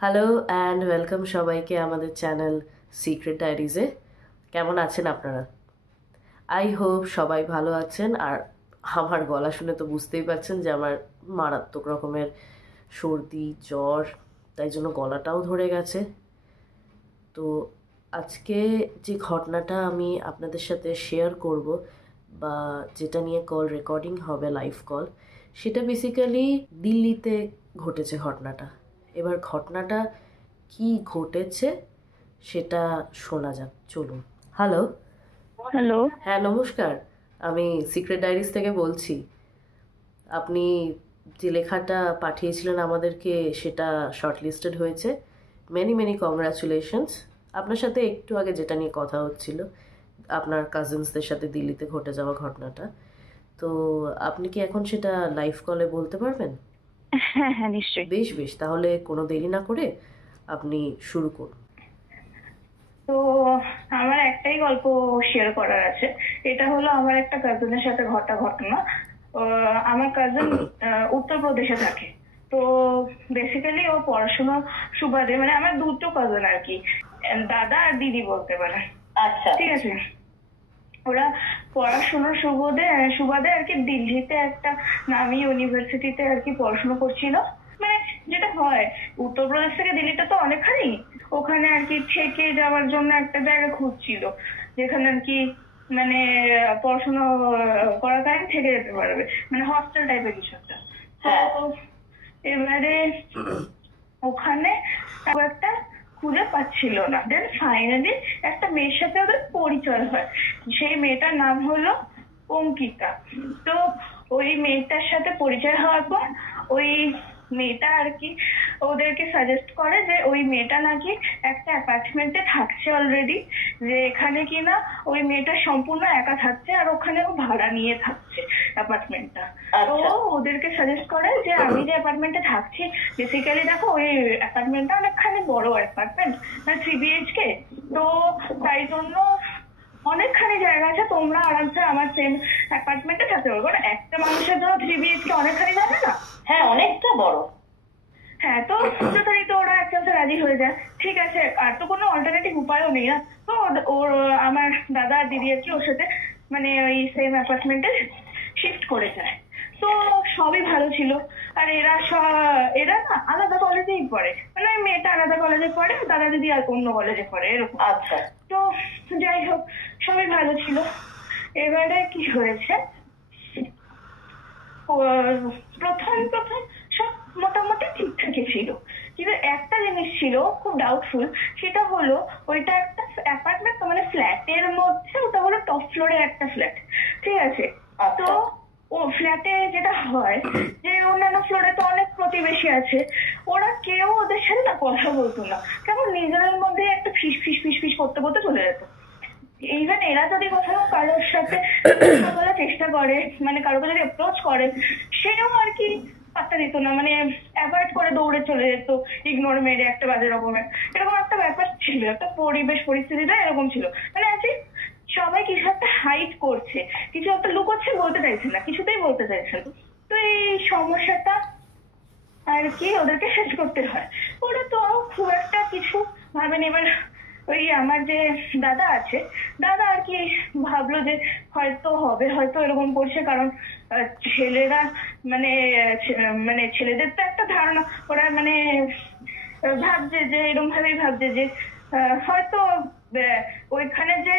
Hello and welcome সবাইকে আমাদের channel secret ডায়েরিজে। কেমন আছেন আপনারা? আই হোপ সবাই ভালো আছেন। আর আমার গলা শুনে তো বুঝতেই পারছেন যে আমার মারাত্মক রকমের সর্দি জ্বর, তাই জন্য গলাটাও ধরে গেছে। তো আজকে যে ঘটনাটা আমি আপনাদের সাথে শেয়ার করব বা যেটা নিয়ে কল রেকর্ডিং হবে, লাইভ কল, সেটা বেসিক্যালি দিল্লিতে ঘটেছে ঘটনাটা। এবার ঘটনাটা কি ঘটেছে সেটা শোনা যাক, চলুন। হ্যালো। হ্যালো। হ্যাঁ, নমস্কার। আমি সিক্রেট ডায়েরিজ থেকে বলছি। আপনি যে লেখাটা পাঠিয়েছিলেন আমাদেরকে সেটা শর্টলিস্টেড হয়েছে। Many many congratulations. আপনার সাথে একটু আগে যেটা নিয়ে কথা হচ্ছিল, আপনার কাজিনসদের সাথে দিল্লিতে ঘটে যাওয়া ঘটনাটা, তো আপনি কি এখন সেটা লাইভ কলে বলতে পারবেন? হ্যাঁ, হ্যাঁ, নিশ্চয়ই। বেশ বেশ, তাহলে কোনো দেরি না করে আপনি শুরু করুন। তো আমার একটাই গল্প শেয়ার করার আছে। এটা হলো আমার একটা কাজিনের সাথে ঘটা ঘটনা। আমার কাজিন উত্তরপ্রদেশে থাকে। তো বেসিক্যালি ও পড়াশোনার সুবাদে, মানে আমার দুটো কাজিন আর কি, দাদা আর দিদি বলতে পারে। আচ্ছা। ঠিক আছে। ওরা পড়াশোনার সুবাদে আর কি দিল্লিতে একটা নামি ইউনিভার্সিটিতে আর কি পড়াশোনা করছিল। মানে যেটা হয়, উত্তরপ্রদেশ থেকে দিল্লিটা তো অনেকখানি, ওখানে আর কি থেকে যাওয়ার জন্য একটা জায়গা খুঁজছিল যেখানে আর কি মানে পড়াশোনা করার টাইম থেকে যেতে পারবে, মানে হস্টেল টাইপের কিছু একটা। হ্যাঁ। তো এবারে ওখানে খুব একটা খুঁজে পাচ্ছিল না। দেন ফাইনালি একটা মেয়ের সাথে ওদের পরিচয় হয়। সেই মেয়েটার নাম হলো অঙ্কিতা। তো ওই মেয়েটার সাথে পরিচয় হওয়ার পর ওই মেয়েটা আর কি ওদেরকে সাজেস্ট করে যে ওই মেয়েটা নাকি একটা অ্যাপার্টমেন্টে থাকছে অলরেডি, যে এখানে কিনা ওই মেয়েটা সম্পূর্ণ একা থাকছে আর ওখানে ও ভাড়া নিয়ে থাকছে অ্যাপার্টমেন্টটা। তো আচ্ছা। ওদেরকে সাজেস্ট করে যে আমি যে অ্যাপার্টমেন্টে থাকছি, বেসিক্যালি দেখো ওই অ্যাপার্টমেন্টটা অনেকখানি বড় অ্যাপার্টমেন্ট, মানে 3 BHK। তো তাই জন্য অনেকখানি জায়গা আছে, তোমরা আরামসে আমার সেম অ্যাপার্টমেন্টে থাকতে পারবে। কারণ একটা মানুষের জন্য 3 BHK অনেকখানি জায়গা না? হ্যাঁ, অনেকটা বড়। হ্যাঁ, তো যথারীতি ওরা একসাথে রাজি হয়ে যায়। ঠিক আছে, আর তো কোনো অল্টারনেটিভ উপায়ও নেই না। তো ওর আমার দাদা আর দিদি আর কি ওর সাথে মানে ওই সেম অ্যাপার্টমেন্টে শিফট করে যায়। তো সবই ভালো ছিল। আর এরা না আলাদা কলেজেই পড়ে, মানে ওই মেয়েটা আলাদা কলেজে পড়ে, দাদা দিদি আর অন্য কলেজে পড়ে, এরকম। আচ্ছা। তো যাই হোক, সবই ভালো ছিল। এবারে কি হয়েছে, প্রথম প্রথম সব মোটামুটি ঠিকঠাকই ছিল, কিন্তু একটা জিনিস ছিল খুব ডাউটফুল। সেটা হলো ওইটা একটা অ্যাপার্টমেন্ট, মানে ফ্ল্যাটের মধ্যে, ওটা হলো টপ ফ্লোরের একটা ফ্ল্যাট। ঠিক আছে। তো আচ্ছা। ও ফ্ল্যাটে যেটা হয় যে অন্যান্য ফ্লোরে তো অনেক প্রতিবেশী আছে, ওরা কেউ ওদের সাথে না কথা বলতো না, কেমন নিজেদের মধ্যে একটা ফিস ফিস ফিস ফিস করতে করতে চলে যেত। ইভেন এরা যদি কোথাও কারোর সাথে কথা বলার চেষ্টা করে, মানে কারোকে যদি অ্যাপ্রোচ করে, সেও আর কি পাত্তা দিত না, মানে অ্যাভয়েড করে দৌড়ে চলে যেত, ইগনোর মেরে একটা বাজে রকমের। এরকম একটা ব্যাপার ছিল, একটা পরিবেশ পরিস্থিতিটা এরকম ছিল। মানে আজ সবাই কিছু একটা হাইড করছে, কিছু একটা লুকোচ্ছে, বলতে চাইছে না, কিছুতেই বলতে চাইছে না। তো এই সমস্যাটা আর কি ওদেরকে শেষ করতে হয়। ওরা তো খুব একটা কিছু ভাবেনি। এবার ওই আমার যে দাদা আছে, দাদা আর কি ভাবলো যে হয়তো হবে, হয়তো এরকম করছে, কারণ ছেলেরা মানে মানে ছেলেদের তো একটা ধারণা, ওরা মানে ভাবছে যে এরকম ভাবেই ভাবছে যে হয়তো ওইখানে যে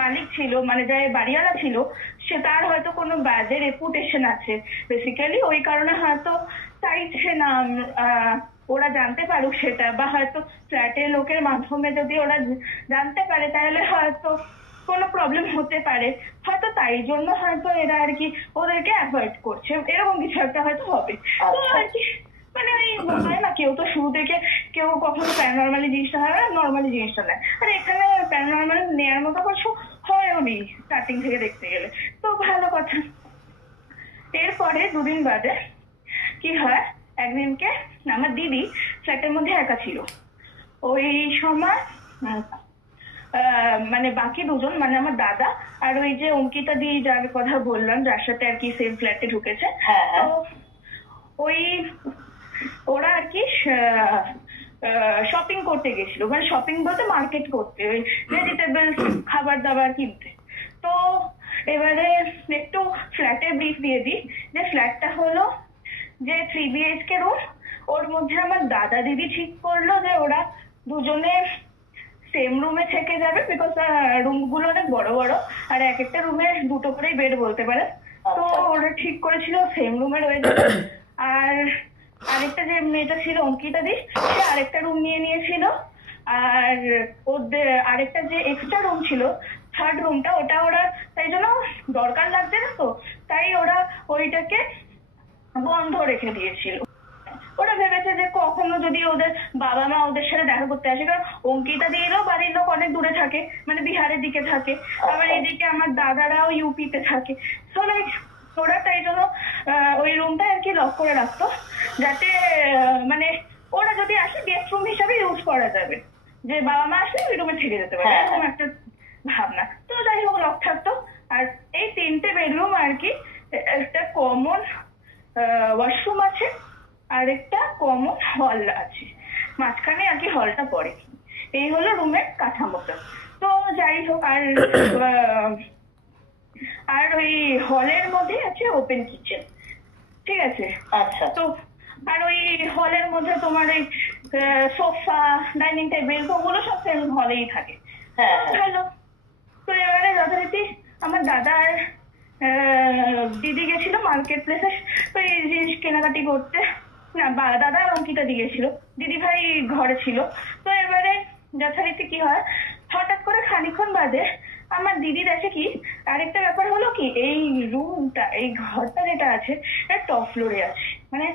মালিক ছিল, মানে যে বাড়িওয়ালা ছিল, সে তার হয়তো কোনো বাজে রেপুটেশন আছে, বেসিক্যালি ওই কারণে হয়তো চাইছে না ওরা জানতে পারুক সেটা, বা হয়তো ফ্ল্যাটের লোকের মাধ্যমে যদি ওরা জানতে পারে তাহলে হয়তো কোনো প্রবলেম হতে পারে, হয়তো তাই জন্য হয়তো এরা আর কি ওদেরকে অ্যাভয়েড করছে, এরকম কিছু একটা হয়তো হবে। তো আচ্ছা। আর কি, মানে ওই হয় না, কেউ তো শুরু থেকে কেউ কখনো প্যারানর্মালি জিনিসটা হয় না, নর্মালি জিনিসটা নেয়, আর এখানে প্যারানর্মাল নেয়ার মতো কিছু হয়ও নি স্টার্টিং থেকে দেখতে গেলে। তো ভালো কথা। এরপরে দুদিন বাদে কি হয়, একদিনকে আমার দিদি ফ্ল্যাটের মধ্যে একা ছিল। ওই সময় মানে বাকি দুজন, মানে আমার দাদা আর ওই যে অঙ্কিতা দি যার কথা বললাম, যার সাথে আর কি সেম ফ্ল্যাটে ঢুকেছে। হ্যাঁ, তো হ্যাঁ। ওই ওরা আর কি শপিং করতে গেছিল, মানে শপিং বলতে মার্কেট করতে, ওই ভেজিটেবলস খাবার দাবার কিনতে। তো এবারে একটু ফ্ল্যাটের ব্রিফ দিয়ে দিই, যে ফ্ল্যাটটা হলো যে 3 BHK রুম। ওর মধ্যে আমার দাদা দিদি ঠিক করলো যে ওরা দুজনে সেম রুমে থেকে যাবে, বিকজ রুমগুলো অনেক বড় বড়, আর এক একটা রুমে দুটো করেই বেড বলতে পারে। তো ওরা ঠিক করেছিল সেম রুমে রয়ে যাবে। আর আরেকটা যে মেয়েটা ছিল অঙ্কিতা দি, সে আরেকটা রুম নিয়ে নিয়েছিল। আর ওদের আরেকটা যে এক্সট্রা রুম ছিল, থার্ড রুমটা, ওটা ওরা তাই জন্য দরকার লাগছে না, তো তাই ওরা ওইটাকে বন্ধ রেখে দিয়েছিল। ওরা ভেবেছে যে কখনো যদি ওদের বাবা মা ওদের সাথে দেখা করতে আসে, কারণ অঙ্কিতা দিয়েরও বাড়ির লোক অনেক দূরে থাকে, মানে বিহারের দিকে থাকে, আবার এদিকে আমার দাদারাও ইউপিতে থাকে। তো ওরা তাই জন্য ওই রুমটা আর কি লক করে রাখতো, যাতে মানে ওরা যদি আসে গেস্ট রুম হিসাবে ইউজ করা যাবে, যে বাবা মা আসলে ওই রুমে থেকে যেতে পারে, এরকম একটা ভাবনা। তো যাই হোক লক থাকতো। আর এই 3টে বেডরুম আর কি, একটা কমন ওয়াশরুম আছে, আর একটা কমন হল আছে, মাঝখানে আর কি হলটা পড়ে। এই হলো রুমের কাঠামোটা। তো যাই হোক, আর ওই হলের মধ্যে আছে ওপেন কিচেন, ঠিক আছে। আচ্ছা। তো আর ওই হলের মধ্যে তোমার ওই সোফা, ডাইনিং টেবিল, তো ওগুলো সব সেম হলেই থাকে। হ্যাঁ ভালো। তো এবারে যথারীতি আমার দাদা আর দিদি গেছিল মার্কেট প্লেসে ওই জিনিস কেনাকাটি করতে। না, দাদা আর অঙ্কিতা দি গেছিল, দিদি ভাই ঘরে ছিল। তো এবারে যথারীতি কি হয়, হঠাৎ করে খানিক্ষণ বাদে আমার দিদি দেখে কি, আরেকটা ব্যাপার হলো কি, এই রুমটা, এই ঘরটা যেটা আছে টপ ফ্লোরে আছে, মানে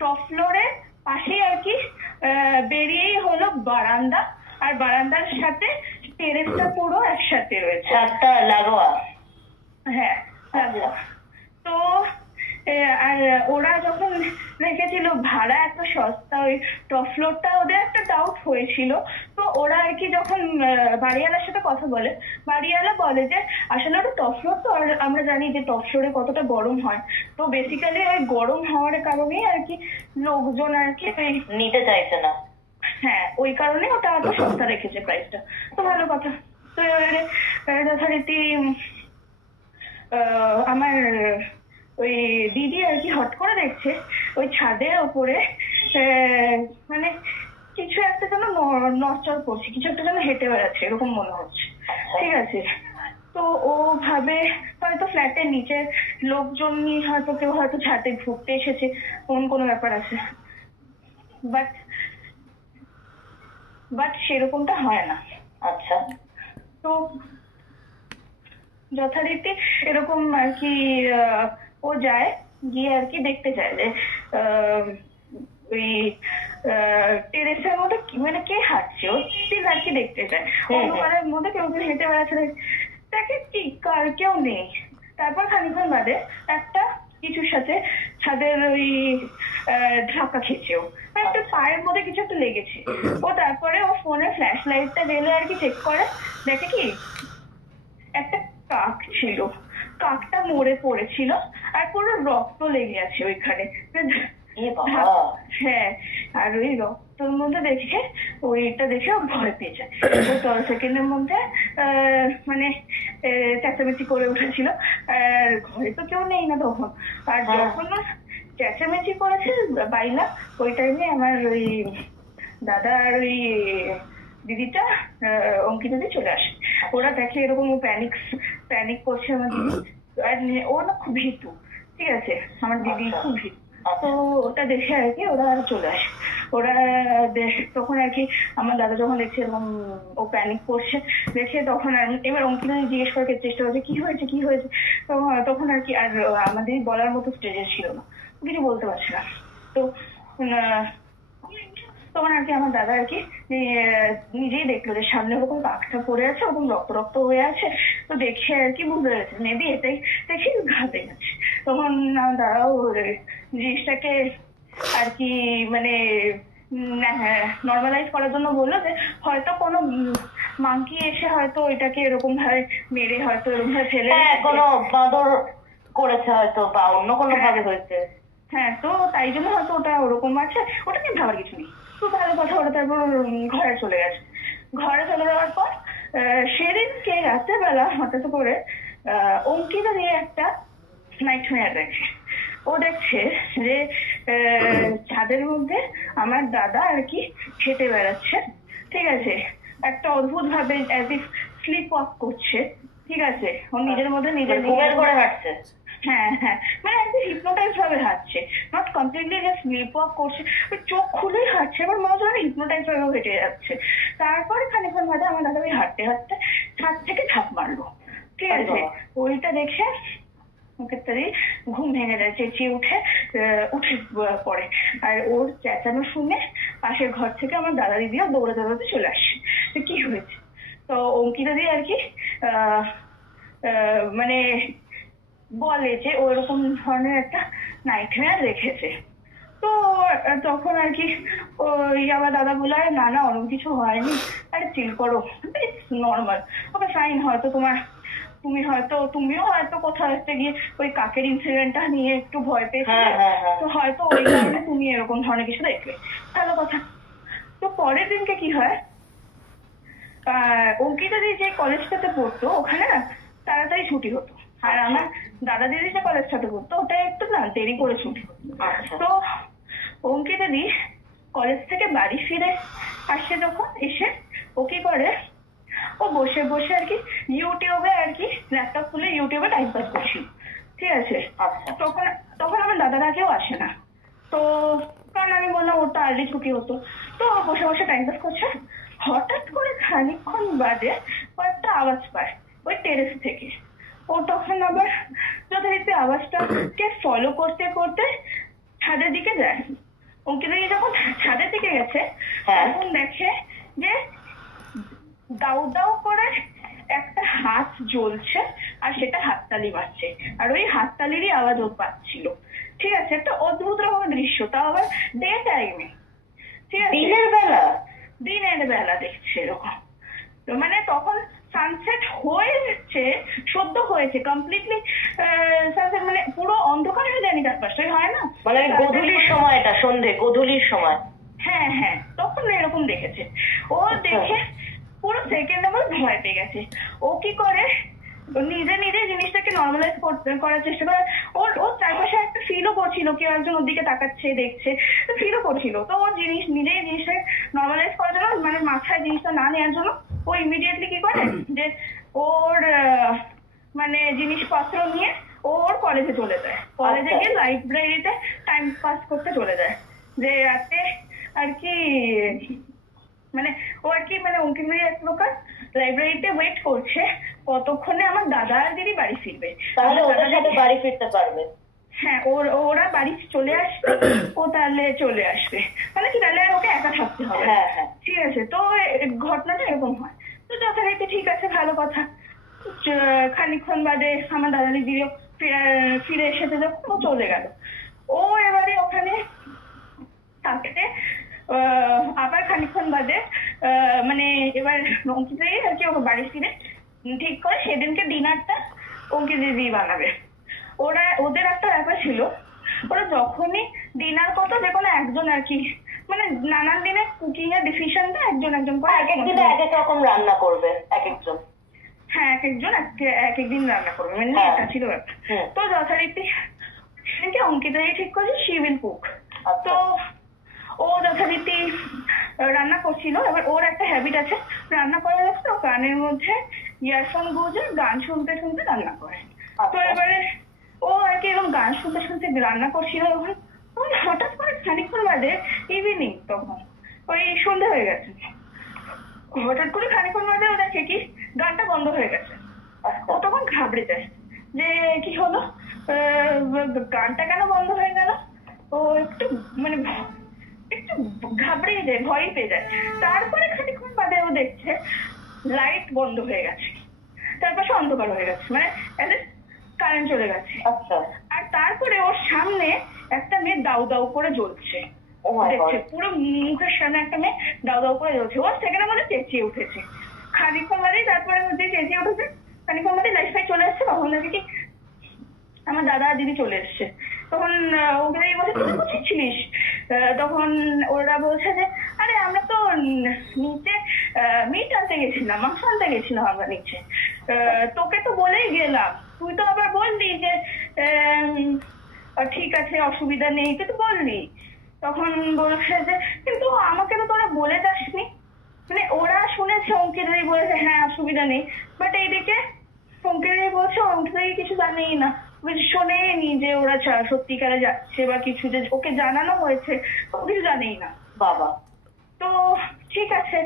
টপ ফ্লোরে পাশেই আর কি বেরিয়েই হলো বারান্দা, আর বারান্দার সাথে টেরেসটা পুরো একসাথে রয়েছে, ছাদটা লাগোয়া। হ্যাঁ লাগোয়া। তো আর ওরা যখন রেখেছিল ভাড়া এত সস্তা, ওই টপ ফ্লোরটা ওদের একটা ডাউট হয়েছিল। তো ওরা আর কি যখন বাড়িওয়ালার সাথে কথা বলে, বাড়িওয়ালা বলে যে আসলে ওটা টপ ফ্লোর, তো আর আমরা জানি যে টপ ফ্লোরে কতটা গরম হয়, তো বেসিক্যালি ওই গরম হওয়ার কারণেই আর কি লোকজন আর কি নিতে চাইছে না। হ্যাঁ, ওই কারণে ওটা এত সস্তা রেখেছে প্রাইসটা। তো ভালো কথা। তো এবারে যথারীতি আমার ওই দিদি আর কি হট করে দেখছে ওই ছাদের ওপরে মানে কিছু একটা যেন নড়চড় করছে, কিছু একটা যেন হেঁটে বেড়াচ্ছে, এরকম মনে হচ্ছে, ঠিক আছে। তো ও ভাবে হয়তো ফ্ল্যাটের নিচে লোকজন নিয়ে হয়তো কেউ হয়তো ছাদে ঘুরতে এসেছে, কোনো ব্যাপার আছে। বাট সেরকমটা হয় না। আচ্ছা। তো যথারীতি এরকম আর কি ও যায়, গিয়ে আর কি দেখতে চায় যে ওই টেরেসের মধ্যে মানে কে হাঁটছে, ও স্টিল আর কি দেখতে চায় অন্ধকারের মধ্যে কেউ কেউ হেঁটে বেড়াচ্ছে, তাকে কি কেউ নেই। তারপর খানিক্ষণ বাদে একটা কিছুর সাথে ছাদের ওই ধাক্কা খেয়েছেও, একটা পায়ের মধ্যে কিছু একটা লেগেছে। ও তারপরে ও ফোনে ফ্ল্যাশ লাইটটা জ্বেলে আর কি চেক করে, দেখে কি একটা কাক ছিল, কাকটা মরে পড়েছিল আর পুরো রক্ত লেগে আছে ওইখানে। হ্যাঁ, আর ওই রক্তর মধ্যে দেখে ওইটা দেখে ও ভয় পেয়ে যায়। ও 10 সেকেন্ডের মধ্যে মানে চেঁচামেচি করে উঠেছিল, আর ঘরে তো কেউ নেই না তখন। আর যখন চেঁচামেচি করেছে বাইলা, ওই টাইমে আমার ওই দাদা আর ওই দিদিটা অঙ্কিতা দি চলে আসে। ওরা দেখে এরকম প্যানিক করছে আমার দিদি, আর ও না খুব ভীতু, ঠিক আছে, আমার দিদি খুব ভীতু। তো ওটা দেখে আর কি ওরা চলে আসে। ওরা তখন আর কি আমার দাদা যখন দেখছে এরকম ও প্যানিক করছে দেখে, তখন আর এবার অঙ্কিতা জিজ্ঞেস করার চেষ্টা করছে কি হয়েছে। তখন আর কি আর আমাদের বলার মতো স্টেজে ছিল না, কিছু বলতে পারছে না। তো তখন আর কি আমার দাদা আর কি নিজেই দেখলো যে সামনে ওরকম কাকটা পড়ে আছে, ওরকম রক্ত হয়ে আছে। তো দেখে আর কি বুঝতে পেরেছে মেবি এটাই দেখে ঘাতে গেছে। তখন আমার দাদাও জিনিসটাকে আর কি মানে নর্মালাইজ করার জন্য বললো যে হয়তো কোনো মাংকি এসে হয়তো ওইটাকে এরকম ভাবে মেরে হয়তো এরকম ভাবে ফেলে কোনো বাঁদর করেছে হয়তো, বা অন্য কোনো ভাবে হয়েছে। হ্যাঁ, তো তাই জন্য হয়তো ওটা ওরকম আছে, ওটা নিয়ে ভাবার কিছু নেই। তো ভালো কথা, ওরা তারপর ঘরে চলে গেছে। ঘরে চলে যাওয়ার পর সেদিনকে রাত্রেবেলা হঠাৎ করে অঙ্কিতা দিয়ে একটা নাইটমেয়ার দেখে। ও দেখছে যে ছাদের মধ্যে আমার দাদা আর কি হেঁটে বেড়াচ্ছে, ঠিক আছে, একটা অদ্ভুত ভাবে অ্যাজ ইফ স্লিপ ওয়াক করছে, ঠিক আছে, ও নিজের মধ্যে নিজের ঘুমের করে হাঁটছে। হ্যাঁ হ্যাঁ, মানে একদম হিপনোটাইজ ভাবে হাঁটছে, নট কমপ্লিটলি যে স্লিপ ওয়াক করছে, ওই চোখ খুলেই হাঁটছে, এবার মনে হচ্ছে হিপনোটাইজ ভাবে হেঁটে যাচ্ছে। তারপরে খানিকক্ষণ বাদে আমার দাদা ওই হাঁটতে হাঁটতে ছাদ থেকে ঝাঁপ মারলো, ঠিক আছে। ওইটা দেখে ওকে তারই ঘুম ভেঙে যায়, চেঁচিয়ে উঠে পড়ে। আর ওর চেঁচানো শুনে পাশের ঘর থেকে আমার দাদা দিদিও দৌড়ে দৌড়াতে চলে আসে। কি হয়েছে? তো অঙ্কিতা দি আর কি মানে বলে যে ওরকম ধরনের একটা নাইটমেয়ার দেখেছে। তো তখন আর কি ওই আমার দাদা বলে, না না ওরকম কিছু হয়নি, আরে চিল করো, নর্মাল, ওকে ফাইন, হয়তো তুমিও হয়তো কোথাও একটা গিয়ে ওই কাকের ইনসিডেন্টটা নিয়ে একটু ভয় পেয়েছিলে, তো হয়তো ওই কারণে তুমি এরকম ধরনের কিছু দেখলে, ভালো কথা। তো পরের দিনকে কি হয়, অঙ্কিতা দি যে কলেজটাতে পড়তো ওখানে না তাড়াতাড়ি ছুটি হতো, আর আমার দাদা দিদি যে কলেজটাতে পড়তো ওটা একটু না দেরি করে ছুটি হতো। তো অঙ্কিতা দি কলেজ থেকে বাড়ি ফিরে আসে, যখন এসে ও কি করে, ও বসে বসে আর কি ইউটিউবে আর কি ল্যাপটপ খুলে ইউটিউবে টাইম পাস করছিল, ঠিক আছে। তখন আমার দাদারা কেউ আসে না, তো কারণ আমি বললাম ওটা আর্লি ছুটি হতো, তো বসে বসে টাইম পাস করছে। হঠাৎ করে খানিকক্ষণ বাদে কয়েকটা আওয়াজ পায় ওই টেরেস থেকে। ও তখন আবার যথারীতি আওয়াজটাকে ফলো করতে করতে ছাদের দিকে যায়। অঙ্কিতা যখন ছাদের দিকে গেছে তখন দেখে যে দাউ দাউ করে একটা হাত জ্বলছে, আর সেটা হাততালি মারছে, আর ওই হাততালিরই আওয়াজ ও পাচ্ছিল, ঠিক আছে। একটা অদ্ভুত রকমের দৃশ্য, তাও আবার ডে টাইমে, ঠিক আছে, দিনের বেলা দেখছে এরকম। মানে তখন সানসেট হয়েছে, সদ্য হয়েছে, কমপ্লিটলি সানসেট, মানে পুরো অন্ধকার হয়ে যায়নি চারপাশে, হয় না, মানে গোধূলির সময়টা, সন্ধে গোধূলির সময়। হ্যাঁ হ্যাঁ, তখন এরকম দেখেছে। ও দেখে পুরো সেকেন্ড আবার ভয় পেয়ে গেছে। ও কি করে, নিজে নিজে জিনিসটাকে নর্মালাইজ করার চেষ্টা করে। ওর চারপাশে একটা ফিলও করছিল, কেউ একজন ওর দিকে তাকাচ্ছে, দেখছে, ফিলও করছিল। তো ওর নিজেই জিনিসটাকে নর্মালাইজ করার জন্য, মানে মাথায় জিনিসটা না নেওয়ার জন্য, ও ইমিডিয়েটলি কি করে যে ওর মানে জিনিসপত্র নিয়ে ওর কলেজে চলে যায়, কলেজে গিয়ে লাইব্রেরিতে টাইম পাস করতে চলে যায়, যে রাতে আর কি মানে ও আর কি মানে অঙ্কিতা এক প্রকার লাইব্রেরিতে ওয়েট করছে কতক্ষণে আমার দাদা আর দিদি বাড়ি ফিরবে, তাহলে ওদের সাথে বাড়ি ফিরতে পারবে। হ্যাঁ, ওরা বাড়ি চলে আসবে, ও তাহলে চলে আসবে, মানে কি তাহলে আর ওকে একা থাকতে হবে, ঠিক আছে। তো ঘটনাটা এরকম হয়। তো যথারীতি ঠিক আছে, ভালো কথা। খানিকক্ষণ বাদে আমার দাদা দিদিও ফিরে এসেছে, যখন ও চলে গেল, ও এবারে ওখানে থাকতে আবার খানিকক্ষণ বাদে মানে এবার অঙ্কিতাই আর কি ওকে বাড়ি ফিরে ঠিক করে সেদিনকে ডিনারটা অঙ্কিতা দিদি বানাবে। ওদের একটা ব্যাপার ছিল, ওরা যখনই ডিনার করতো যে কোনো একজন আর কি, মানে নানান দিনে কুকিং এর ডিসিশনটা একজন করে, এক একদিনে এক এক রকম রান্না করবে এক একজন। হ্যাঁ, এক একজন এক একদিন রান্না করবে, মানে এটা ছিল ব্যাপার। তো যথারীতি সেদিনকে অঙ্কিতাই ঠিক করেছে শি উইল কুক। তো ও যথারীতি রান্না করছিল। এবার ওর একটা হ্যাবিট আছে, রান্না করার তো কানের মধ্যে ইয়ারফোন গুঁজে গান শুনতে শুনতে রান্না করে। তো এবারে ও আর কি এরকম গান শুনতে শুনতে রান্না করছিল, তখন হঠাৎ করে খানিকক্ষণ বাদে ইভিনিং, তখন ওই সন্ধ্যা হয়ে গেছে, হঠাৎ করে খানিকক্ষণ বাদে ও দেখে কি গানটা বন্ধ হয়ে গেছে। ও তখন ঘাবড়ে যায় যে কি হলো, গানটা কেন বন্ধ হয়ে গেল। ও একটু মানে একটু ঘাবড়ে যায়, ভয় পেয়ে যায়। তারপরে খানিকক্ষণ বাদে ও দেখছে লাইট বন্ধ হয়ে গেছে, তারপাশে অন্ধকার হয়ে গেছে, মানে কারেন্ট চলে গেছে। আর তারপরে ওর সামনে একটা মেয়ে দাউ দাউ করে জ্বলছে, দেখছে পুরো মুখের সামনে একটা মেয়ে দাউ দাউ করে জ্বলছে। ওর সেখানে মধ্যে চেঁচিয়ে উঠেছে, খানিকক্ষণ বাদেই তারপরে মধ্যে চেঁচিয়ে উঠেছে, খানিকক্ষণ বাদে লাইট ফাইট চলে আসছে। তখন দেখি কি আমার দাদা দিদি চলে এসছে। তখন ওকে বলে তুই কোথায় ছিলিস, তখন ওরা বলছে যে আরে আমরা তো নিচে মিট আনতে গেছিলাম, মাংস আনতে গেছিলাম আমরা নিচে, তোকে তো বলেই গেলাম, তুই তো আবার বললি যে ঠিক আছে অসুবিধা নেই, তুই তো বললি। তখন বলছে যে কিন্তু আমাকে তো তোরা বলে যাসনি। মানে ওরা শুনেছে অঙ্কিতাদি বলেছে হ্যাঁ অসুবিধা নেই, বাট এইদিকে অঙ্কিতাদি বলছে অঙ্কিতাদি কিছু জানেই না, শোনেনি যে ওরা সত্যিকারে যাচ্ছে বা কিছু, যে ওকে জানানো হয়েছে ও কিছু জানেই না। বাবা। তো ঠিক আছে,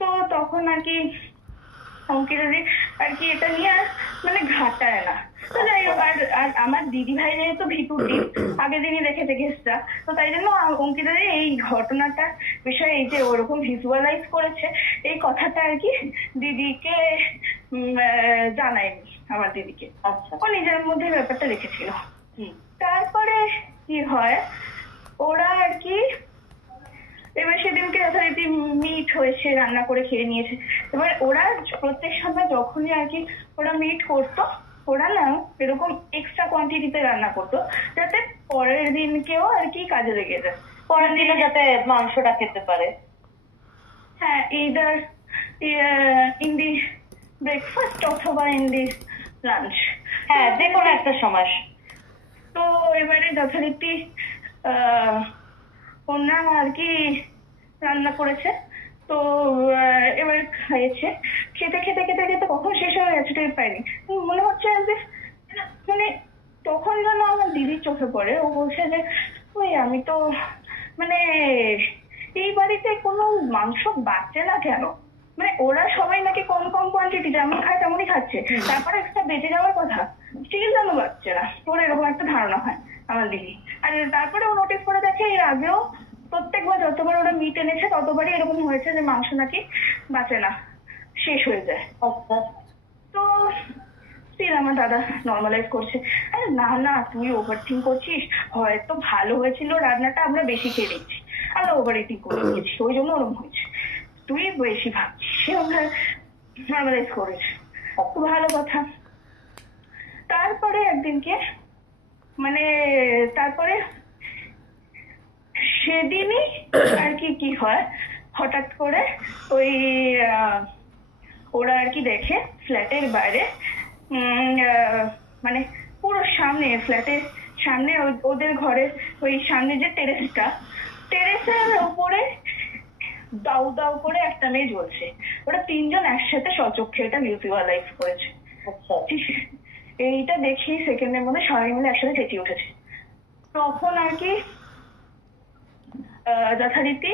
তো তখন আর কি অঙ্কিতাদি আর কি এটা নিয়ে আর মানে ঘাটায় না। তো যাই হোক, আর আমার দিদি ভাই যেহেতু ভিতুর দিন আগের দিনই দেখেছে কেসটা, তো তাই জন্য অঙ্কিতাদি এই ঘটনাটার বিষয়ে এই যে ওরকম ভিজুয়ালাইজ করেছে এই কথাটা আর কি দিদিকে জানায়নি, আমার দিদিকে। আচ্ছা। ও নিজের মধ্যে ব্যাপারটা রেখেছিল। তারপরে কি হয়, ওরা আর কি এবার সেদিনকে যথারীতি মিট হয়েছে, রান্না করে খেয়ে নিয়েছে। এবার ওরা প্রত্যেক সময় যখনই আর কি ওরা মিট করতো, ওরা না এরকম এক্সট্রা কোয়ান্টিটিতে রান্না করতো যাতে পরের দিনকেও আর কি কাজে লেগে যায়, পরের দিনে যাতে মাংসটা খেতে পারে। হ্যাঁ, either in the breakfast অথবা in the lunch। হ্যাঁ, যে কোনো একটা সময়। তো এবারে যথারীতি ওনারা আর কি রান্না করেছে, তো এবার খাইয়েছে, খেতে খেতে খেতে খেতে কখন শেষ হয়ে গেছে টের পাইনি। মনে হচ্ছে যে মানে তখন যেন আমার দিদির চোখে পড়ে, ও বলছে যে ওই আমি তো মানে এই বাড়িতে কোনো মাংস বাড়ছে না কেন, মানে ওরা সবাই নাকি কম কম কোয়ান্টিটি যেমন খায় তেমনই খাচ্ছে, তারপরে একটা বেঁচে যাওয়ার কথা, স্টিল যেন বাড়ছে না, ওর এরকম একটা ধারণা হয় আমার দিদি। আর তারপরে ও নোটিস করে দেখে এর আগেও প্রত্যেকবার যতবার ওরা মিট এনেছে ততবারই এরকম হয়েছে যে মাংস নাকি বাঁচে না, শেষ হয়ে যায়। আচ্ছা। তো স্টিল আমার দাদা নর্মালাইজ করছে, আরে না না তুই ওভার থিঙ্ক করছিস, হয়তো ভালো হয়েছিল রান্নাটা, আমরা বেশি খেয়ে দিচ্ছি, আমরা ওভার ইটিং করে দিয়েছি ওই জন্য ওরকম হয়েছে, তুই বেশি ভাবছিস, সে নর্মালাইজ করেছে, খুব ভালো কথা। তারপরে একদিনকে মানে তারপরে সেদিনই আর কি হয়, হঠাৎ করে ওই ওরা আর কি দেখে ফ্ল্যাটের বাইরে মানে পুরো সামনে ফ্ল্যাটের সামনে ওদের ঘরের ওই সামনে যে টেরেসটা, টেরেসের উপরে দাউ দাউ করে একটা মেয়ে জ্বলছে। ওরা তিনজন একসাথে সচক্ষে এটা ভিজুয়ালাইজ করেছে। আচ্ছা। এইটা দেখি সেকেন্ডের মধ্যে সবাই মিলে একসাথে চেঁচিয়ে উঠেছে। তখন আর কি যথারীতি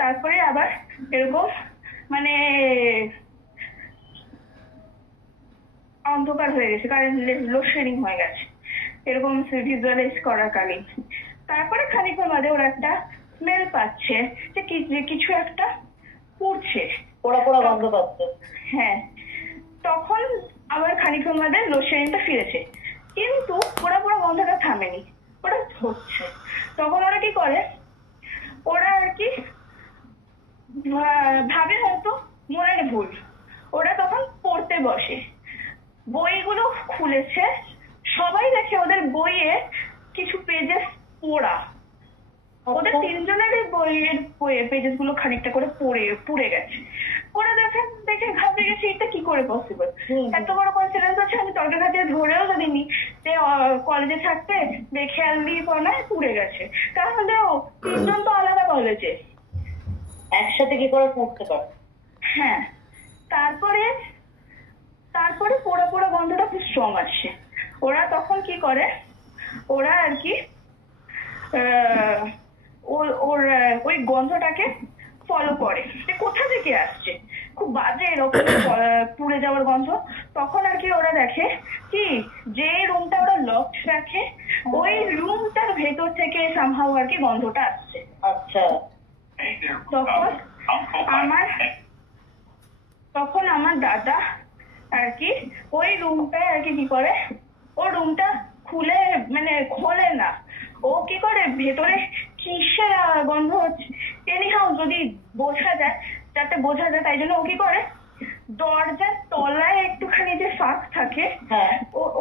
তারপরে আবার এরকম মানে অন্ধকার হয়ে গেছে, কারেন্ট লোডশেডিং হয়ে গেছে, এরকম ভিজুয়ালাইজ করাকালীন। তারপরে খানিকক্ষণ বাদে ওরা একটা স্মেল পাচ্ছে যে কিছু একটা পুড়ছে, পোড়া পোড়া গন্ধ পাচ্ছে। হ্যাঁ, তখন আবার খানিকক্ষণ বাদে লোডশেডিংটা ফিরেছে, কিন্তু পোড়া পোড়া গন্ধটা থামেনি, ওরা ধরছে। তখন ওরা কি করে, ওরা আর কি ভাবে হয়তো মনের ভুল, ওরা তখন পড়তে বসে, বইগুলো খুলেছে, সবাই দেখে ওদের বইয়ে কিছু পেজেস পোড়া, ওদের তিনজনেরই বইয়ের পেজেস গুলো খানিকটা করে পুড়ে গেছে। ওরা দেখে ঘাবড়ে গেছে, এটা কি করে পসিবল, এত বড় কনফিডেন্স আছে, আমি তর্কে খাটিয়ে ধরেও জানিনি যে কলেজে থাকতে বেখেয়াল দিয়ে পড়ায় পুড়ে গেছে, তাহলেও তিনজন তো আলাদা কলেজে, একসাথে কি করে পড়তে পারে। হ্যাঁ, তারপরে পোড়া পোড়া গন্ধটা খুব স্ট্রং আসছে। ওরা তখন কি করে, ওরা আর কি ওর ওই গন্ধটাকে ফলো করে যে কোথা থেকে আসছে, খুব বাজে এরকম পুড়ে যাওয়ার গন্ধ। তখন আর কি ওরা দেখে কি যে রুমটা ওরা লক রাখে ওই রুমটার ভেতর থেকে সামহাউ আর কি গন্ধটা আসছে। আচ্ছা। তখন আমার দাদা আর কি ওই রুমটায় আর কি করে, ও রুমটা খোলে না, ও কি করে ভেতরে কিসের গন্ধ হচ্ছে এনিহাউ যদি যাতে বোঝা যায় তাই জন্য ও কি করে, দরজার তলায় একটুখানি যে ফাঁক থাকে, হ্যাঁ,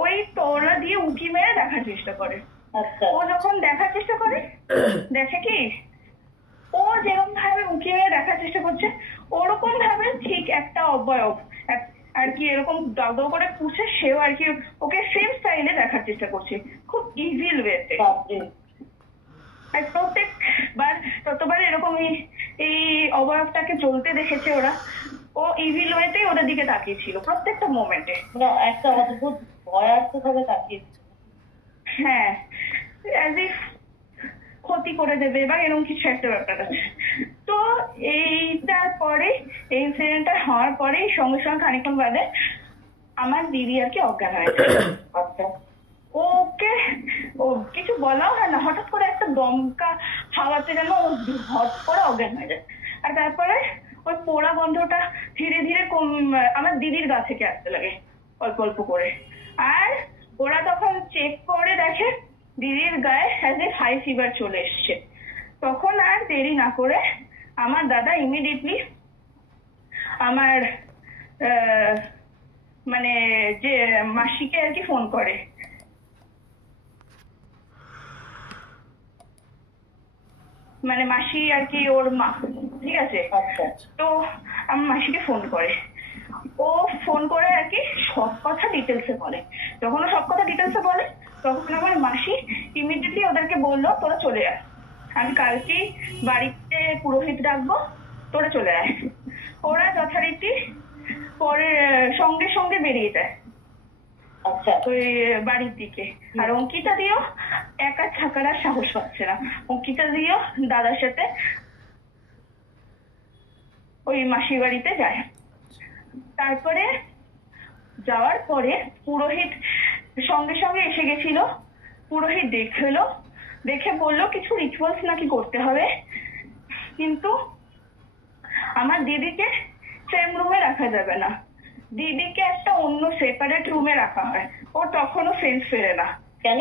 ওই তলা দিয়ে উঁকি মেরে দেখার চেষ্টা করে। আচ্ছা ও যখন দেখার চেষ্টা করে, দেখে কি ও যেরকম ভাবে উঁকি মেরে দেখার চেষ্টা করছে, ওরকম ভাবে ঠিক একটা অবয়ব আর কি এরকম দাও দাও করে পুষে সেও আর কি ওকে সেম স্টাইলে দেখার চেষ্টা করছে, খুব ইজিল ওয়েতে। বাপরে। আর প্রত্যেকবার ততবার এরকম এই অবয়বটাকে চলতে দেখেছে ওরা, ও ইভিল ওয়েতেই ওদের দিকে তাকিয়েছিল প্রত্যেকটা মোমেন্টে। মানে একটা অদ্ভুত ভয়ার্থক ভাবে তাকিয়েছিল। হ্যাঁ, অ্যাজ ইফ ক্ষতি করে দেবে বা এরকম কিছু একটা ব্যাপার আছে। তো এইটার পরে, এই ইনসিডেন্টটা হওয়ার পরে সঙ্গে সঙ্গে খানিকক্ষণ বাদে আমার দিদি আর কি অজ্ঞান হয়েছে। আচ্ছা। ওকে ও কিছু বলাও হয় না, হঠাৎ করে একটা দমকা হাওয়াতে যেন ও হট করে অজ্ঞান হয়ে যায়। আর তারপরে ওই পোড়া গন্ধটা ধীরে ধীরে আমার দিদির গা থেকে আসতে লাগে অল্প অল্প করে। আর ওরা তখন চেক করে দেখে দিদির গায়ে অ্যাজ এ হাই ফিভার চলে এসছে। তখন আর দেরি না করে আমার দাদা ইমিডিয়েটলি আমার মানে যে মাসিকে আর কি ফোন করে। মানে মাসি আর কি ওর মা, ঠিক আছে। আচ্ছা। তো আমার মাসিকে ফোন করে, ও ফোন করে আর কি সব কথা ডিটেলসে বলে। যখন ও সব কথা ডিটেলসে বলে তখন আমার মাসি ইমিডিয়েটলি ওদেরকে বললো তোরা চলে আয়, আমি কালকেই বাড়িতে পুরোহিত ডাকবো, তোরা চলে আয়। ওরা যথারীতি পরে সঙ্গে সঙ্গে বেরিয়ে যায় আচ্ছা। ওই বাড়ির দিকে। আর অঙ্কিতা দিও একা থাকার আর সাহস পাচ্ছে না, অঙ্কিতা দিও দাদার সাথে ওই মাসির বাড়িতে যায়। তারপরে যাওয়ার পরে পুরোহিত সঙ্গে সঙ্গে এসে গেছিল। পুরোহিত দেখলো, দেখে বললো কিছু রিচুয়ালস নাকি করতে হবে, কিন্তু আমার দিদিকে সেম রুমে রাখা যাবে না, দিদিকে একটা অন্য সেপারেট রুমে রাখা হয়। ও তখনও সেন্স ফেরে না। কেন?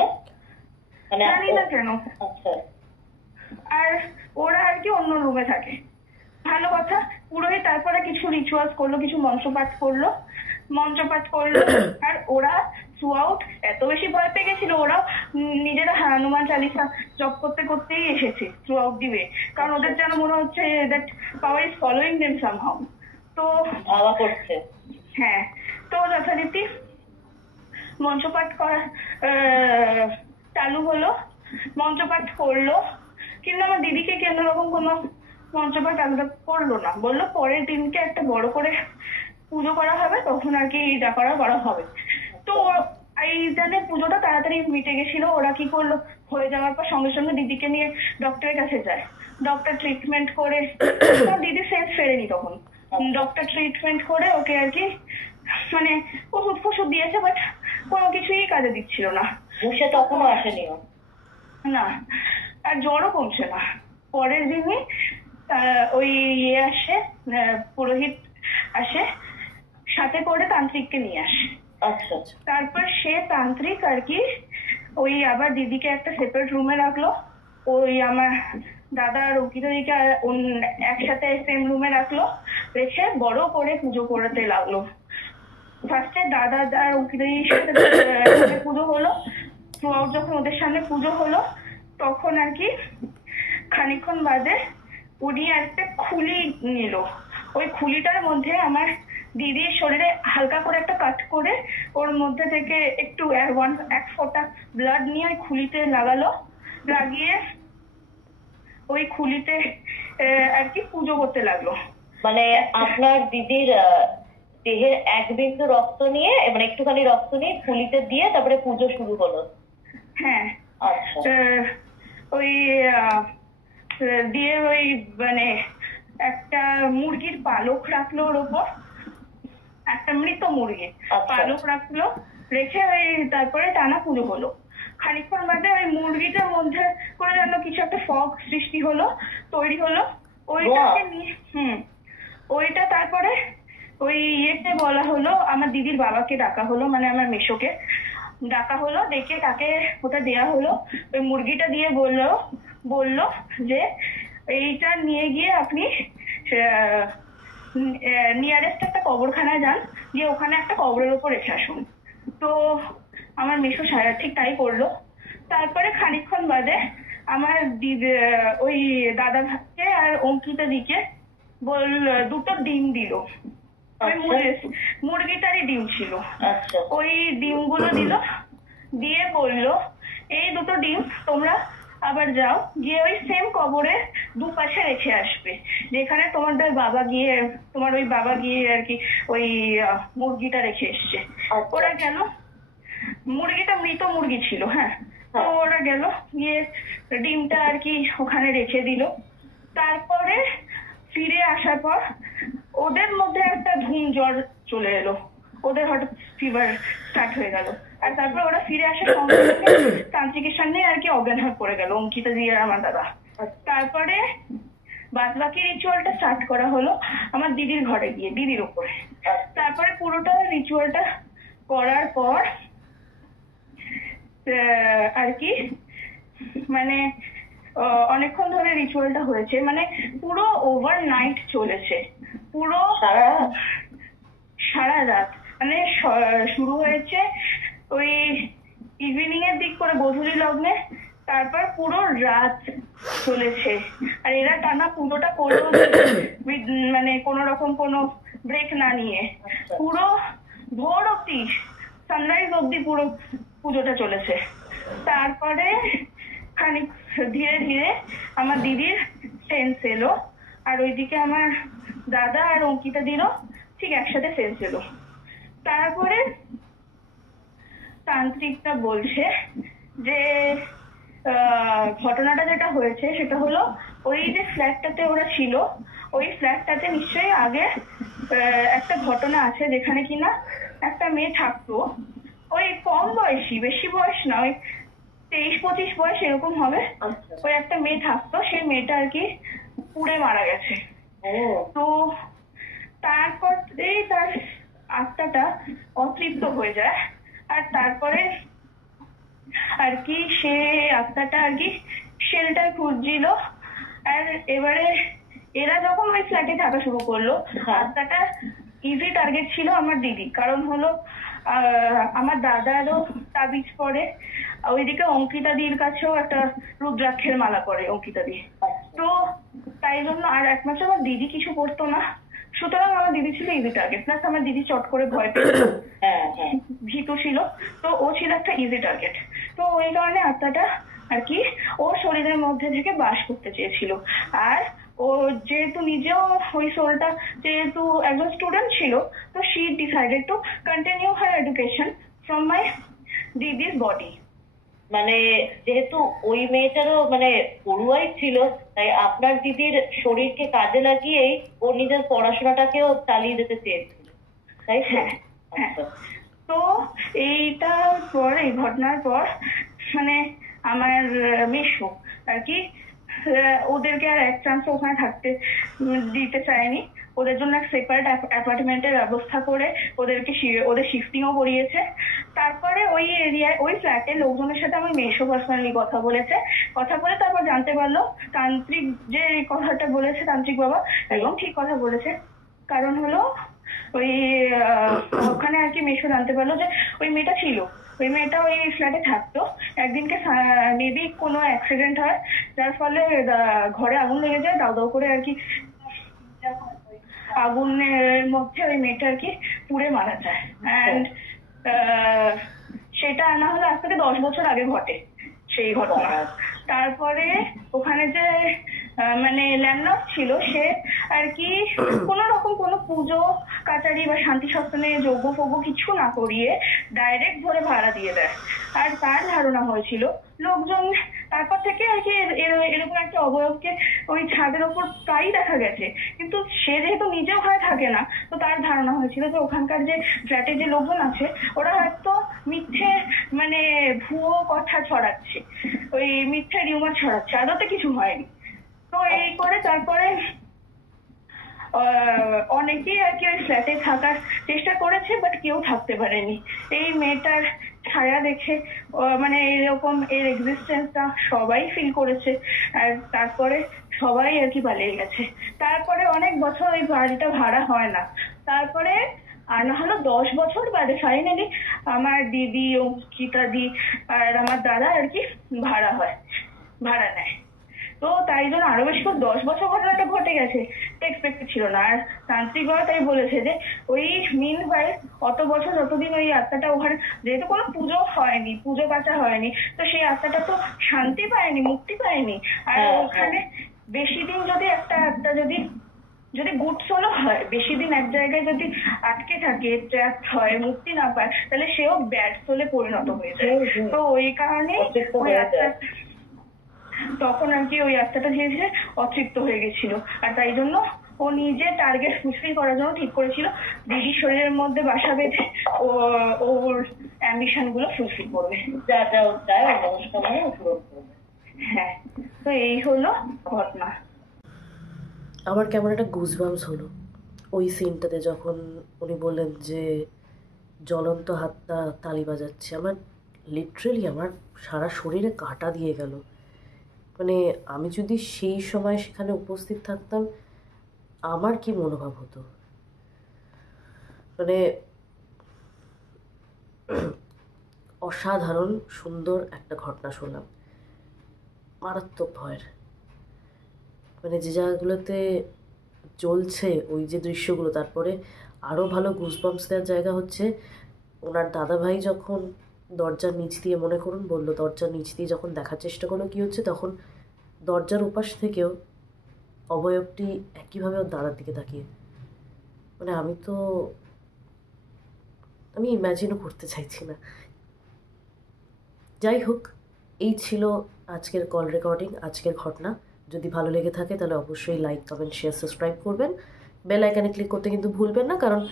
মানে জানি না কেন। আচ্ছা। আর ওরা আর কি অন্য রুমে থাকে। ভালো কথা, পুরোহিত তারপরে কিছু রিচুয়ালস করলো, কিছু মন্ত্রপাঠ করলো। আর ওরা থ্রু আউট এত বেশি ভয় পেয়ে গেছিল, ওরা নিজেরা হনুমান চালিসা জপ করতে করতেই এসেছে থ্রু আউট দি ওয়ে। কারণ ওদের যেন মনে হচ্ছে that power is following them somehow. তো ধাওয়া করছে। হ্যাঁ, তো যথারীতি মঞ্চপাঠ করা চালু হলো, মঞ্চপাঠ করলো, কিন্তু আমার দিদিকে কেন রকম কোনো মঞ্চপাঠ আলাদা করলো না। বললো পরের দিনকে একটা বড় করে পুজো করা হবে, তখন আর কি ডাকরা করা হবে। তো এই জানে পুজোটা তাড়াতাড়ি মিটে গেছিল। ওরা কি করলো, হয়ে যাওয়ার পর সঙ্গে সঙ্গে দিদিকে নিয়ে ডক্টরের কাছে যায়। ডক্টর ট্রিটমেন্ট করে, দিদি সেন্স ফেরেনি তখন। ডক্টর ট্রিটমেন্ট করে ওকে আর কি মানে ওষুধ ফষুধ দিয়েছে, বাট কোনো কিছুই কাজে দিচ্ছিল না। হুঁশে তখনও আসেনি না, আর জ্বরও কমছে না। পরের দিনই ওই আসে, পুরোহিত আসে, সাথে করে তান্ত্রিককে নিয়ে আসে। আচ্ছা। তারপর সে তান্ত্রিক আর কি ওই আবার দিদিকে একটা সেপারেট রুমে রাখলো। ওই আমার দাদা আর অঙ্কিতাদিকে একসাথে সেম রুমে রাখলো, রেখে বড় করে পুজো করতে লাগলো। ফার্স্টে দাদা আর অঙ্কিতাদির সাথে পুজো হলো। থ্রু আউট যখন ওদের সামনে পুজো হলো, তখন আর কি খানিকক্ষণ বাদে উনি একটা খুলি নিল। ওই খুলিটার মধ্যে আমার দিদির শরীরে হালকা করে একটা কাট করে ওর মধ্যে থেকে একটু এক ফোঁটা ব্লাড নিয়ে ওই খুলিতে লাগালো। লাগিয়ে ওই খুলিতে আর কি পুজো করতে লাগলো। মানে আপনার দিদির দেহের এক বিন্দু রক্ত নিয়ে, মানে একটুখানি রক্ত নিয়ে খুলিতে দিয়ে তারপরে পুজো শুরু হলো। হ্যাঁ। আচ্ছা। ওই দিয়ে ওই মানে একটা মুরগির পালক রাখলো ওর ওপর, একটা মৃত মুরগি পালক রাখলো, রেখে ওই তারপরে টানা পুজো হলো। খানিকক্ষণ বাদে ওই মুরগিটার মধ্যে করে যেন কিছু একটা ফগ সৃষ্টি হলো, তৈরি হলো। ওইটাকে নিয়ে ওইটা তারপরে ওই ইয়েতে বলা হলো, আমার দিদির বাবাকে ডাকা হলো, মানে আমার মেশোকে ডাকা হলো, ডেকে তাকে ওটা দেয়া হলো। ওই মুরগিটা দিয়ে বললো যে এইটা নিয়ে গিয়ে আপনি নিয়ারেস্ট একটা কবরখানায় যান, গিয়ে ওখানে একটা কবরের উপর রেখে আসুন। তো আমার মেশো ঠিক তাই করলো। তারপরে খানিকক্ষণ বাদে আমার ওই দাদা ভাইকে আর অঙ্কিতা দিকে দুটো ডিম দিল। ওই মুরগিটারই ডিম ছিল। আচ্ছা। ওই ডিমগুলো দিল, দিয়ে বললো এই দুটো ডিম তোমরা আবার যাও গিয়ে ওই সেম কবরে দুপাশে রেখে আসবে, যেখানে তোমার ওই বাবা গিয়ে আর কি ওই মুরগিটা রেখে এসছে। ওরা গেল, মুরগিটা মৃত মুরগি ছিল। হ্যাঁ, তো ওরা গেল গিয়ে ডিমটা আর কি ওখানে রেখে দিল। তারপরে ফিরে আসার পর ওদের মধ্যে একটা জ্বর চলে এলো, ওদের হঠাৎ ফিভার স্টার্ট হয়ে গেল। আর তারপর ওরা ফিরে আসার সঙ্গে সঙ্গে তান্ত্রিকের সামনে আর কি অজ্ঞান হয়ে পড়ে গেল অঙ্কিতা দি আর আমার দাদা। তারপরে বাদ বাকি রিচুয়ালটা স্টার্ট করা হলো আমার দিদির ঘরে গিয়ে, দিদির উপরে। তারপরে পুরোটা রিচুয়ালটা করার পর আর কি মানে অনেকক্ষণ ধরে রিচুয়ালটা হয়েছে, মানে পুরো ওভারনাইট চলেছে, পুরো সারা রাত। মানে শুরু হয়েছে ওই ইভিনিং এর দিক করে গোধূলি লগ্নে, তারপর পুরো রাত চলেছে। আর এরা টানা পুজোটা করলো মানে কোন রকম কোনো ব্রেক না নিয়ে, পুরো ভোর অব্দি, সানরাইজ অব্দি পুরো পুজোটা চলেছে। তারপরে খানিক ধীরে ধীরে আমার দিদির সেন্স এলো, আর ওইদিকে আমার দাদা আর অঙ্কিতা দিরও ঠিক একসাথে সেন্স এলো। তারপরে তান্ত্রিকটা বলছে যে ঘটনাটা যেটা হয়েছে সেটা হলো ওই যে ফ্ল্যাটটাতে ওরা ছিল, ওই ফ্ল্যাটটাতে নিশ্চয়ই আগে একটা ঘটনা আছে যেখানে কিনা একটা মেয়ে থাকতো, ওই কম বয়সী, বেশি বয়স না, ওই 23-25 বয়স এরকম হবে। ওই একটা মেয়ে থাকতো, সেই মেয়েটা আর কি পুড়ে মারা গেছে। তো তারপর তার আত্মাটা অতৃপ্ত হয়ে যায়, আর তারপরে আর কি সে আত্মাটা আর কি শেল্টার খুঁজছিল। আর এবারে এরা যখন ওই ফ্ল্যাটে থাকা শুরু করলো, আত্মাটা ইজি টার্গেট ছিল আমার দিদি, কারণ হলো আমার দাদারও তাবিজ পরে, ওইদিকে অঙ্কিতা দির কাছেও একটা রুদ্রাক্ষের মালা পরে অঙ্কিতা দি। তো তাই জন্য, আর একমাত্র আমার দিদি কিছু পড়তো না, সুতরাং আমার দিদি ছিল ইজি টার্গেট। প্লাস আমার দিদি চট করে ভয় পেত, ভীতু ছিল, তো ও ছিল একটা ইজি টার্গেট। তো ওই কারণে আত্মাটা আর কি ওর শরীরের মধ্যে থেকে বাস করতে চেয়েছিল। আর ও যেহেতু নিজেও ওই সোলটা যেহেতু একজন স্টুডেন্ট ছিল, তো she decided to continue her education from my দিদির বডি। মানে যেহেতু ওই মেয়েটারও মানে পড়ুয়াই ছিল, তাই আপনার দিদির শরীরকে কাজে লাগিয়েই ও নিজের পড়াশোনাটাকেও চালিয়ে যেতে চেয়েছিল, তাই? হ্যাঁ, তো এইটার পর, এই ঘটনার পর মানে আমার মেশো আর কি ওদেরকে আর এক চান্স ওখানে থাকতে দিতে চায়নি, ওদের জন্য এক সেপারেট অ্যাপার্টমেন্টের ব্যবস্থা করে ওদেরকে ওদের শিফটিংও করিয়েছে। তারপরে ওই এরিয়ায় ওই ফ্ল্যাটে লোকজনের সাথে আমি মেশো পার্সোনালি কথা বলে তারপর জানতে পারলো তান্ত্রিক যে কথাটা বলেছে, তান্ত্রিক বাবা একদম ঠিক কথা বলেছে। কারণ হলো ওই ওখানে আর কি মেশো জানতে পারলো যে ওই মেয়েটা ছিল, ওই মেয়েটা ওই ফ্ল্যাটে থাকতো। একদিনকে মেবি কোনো অ্যাক্সিডেন্ট হয়, যার ফলে ঘরে আগুন লেগে যায়, দাউ দাউ করে আর কি আগুনের মধ্যে ওই মেয়েটা আর কি পুড়ে মারা যায়। অ্যান্ড সেটা আনা হলো আজ থেকে 10 বছর আগে ঘটে সেই ঘটনা। তারপরে ওখানে যে মানে ল্যান্ডলর্ড ছিল, সে আর কি কোন রকম কোনো পুজো কাচারি বা শান্তি সস্তানে যজ্ঞ ফজ্ঞ কিছু না করিয়ে ডাইরেক্ট ধরে ভাড়া দিয়ে দেয়। আর তার ধারণা হয়েছিল লোকজন তারপর থেকে আর কি এরকম একটা অবয়বকে ওই ছাদের ওপর প্রায়ই দেখা গেছে, কিন্তু সে যেহেতু নিজে ওখানে থাকে না, তো তার ধারণা হয়েছিল যে ওখানকার যে ফ্ল্যাটে যে লোকজন আছে ওরা হয়তো মিথ্যে মানে ভুয়ো কথা ছড়াচ্ছে, ওই মিথ্যে রিউমার ছড়াচ্ছে, আদতে কিছু হয়নি। তো এই করে তারপরে অনেকেই আর কি ওই ফ্ল্যাটে থাকার চেষ্টা করেছে, বাট কেউ থাকতে পারেনি। এই মেয়েটার ছায়া দেখে মানে এরকম এর এক্সিস্টেন্সটা সবাই ফিল করেছে, আর তারপরে সবাই আর কি পালিয়ে গেছে। তারপরে অনেক বছর ওই বাড়িটা ভাড়া হয় না। তারপরে আর না হলো 10 বছর বাদে ফাইনালি আমার দিদি, অঙ্কিতা দি আর আমার দাদা আর কি ভাড়া নেয়। তো তাই জন্য আরো বেশি করে 10 বছর ঘটনাটা ঘটে গেছে, এক্সপেক্টেড ছিল না। আর তান্ত্রিক বাবা তাই বলেছে যে ওই মিন ভাই অত বছর যতদিন ওই আত্মাটা ওখানে, যেহেতু কোনো পুজো হয়নি, পুজো পাচা হয়নি, তো সেই আত্মাটা তো শান্তি পায়নি, মুক্তি পায়নি। আর ওখানে বেশি দিন যদি একটা আত্মা যদি যদি গুড সোলও হয়, বেশি দিন এক জায়গায় যদি আটকে থাকে, ট্র্যাপ হয়, মুক্তি না পায়, তাহলে সেও ব্যাড সোলে পরিণত হয়ে যায়। তো ওই কারণে ওই আত্মা তখন আর কি ওই আত্মাটা ধীরে ধীরে অতৃপ্ত হয়ে গেছিল। আর তাই জন্য ও নিজে টার্গেট ফুলফিল করার জন্য ঠিক করেছিল দিদির শরীরের মধ্যে বাসা বেঁধে ওর অ্যাম্বিশন গুলো ফুলফিল করবে, যা যা ও চায় ওর মনস্কামনা পূরণ করবে। হ্যাঁ, তো এই হলো ঘটনা। আমার কেমন একটা গুজবাম্পস হলো ওই সিনটাতে, যখন উনি বললেন যে জ্বলন্ত হাতটা তালি বাজাচ্ছে। আমার লিটারেলি আমার সারা শরীরে কাঁটা দিয়ে গেল। মানে আমি যদি সেই সময় সেখানে উপস্থিত থাকতাম, আমার কি মনোভাব হতো। মানে অসাধারণ সুন্দর একটা ঘটনা শুনলাম, মারাত্মক ভয়ের। মানে যে জায়গাগুলোতে জ্বলছে ওই যে দৃশ্যগুলো, তারপরে আরও ভালো গুজবাম্পস দেওয়ার জায়গা হচ্ছে ওনার দাদাভাই যখন দরজার নিচ দিয়ে, মনে করুন বললো দরজার নিচ দিয়ে যখন দেখার চেষ্টা করলো কী হচ্ছে, তখন দরজার উপাস থেকেও অবয়বটি একইভাবে ওর দাদার দিকে তাকিয়ে। মানে আমি ইম্যাজিনও করতে চাইছি না। যাই হোক, এই ছিল আজকের কল রেকর্ডিং, আজকের ঘটনা। যদি ভালো লেগে থাকে তাহলে অবশ্যই লাইক, কমেন্ট, শেয়ার, সাবস্ক্রাইব করবেন। বেল আইকনে ক্লিক করতে কিন্তু ভুলবেন না, কারণ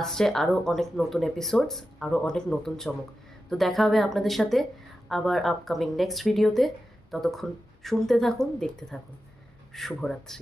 আসছে আরও অনেক নতুন এপিসোডস, আরও অনেক নতুন চমক। তো দেখা হবে আপনাদের সাথে আবার আপকামিং নেক্সট ভিডিওতে। ততক্ষণ শুনতে থাকুন, দেখতে থাকুন। শুভরাত্রি।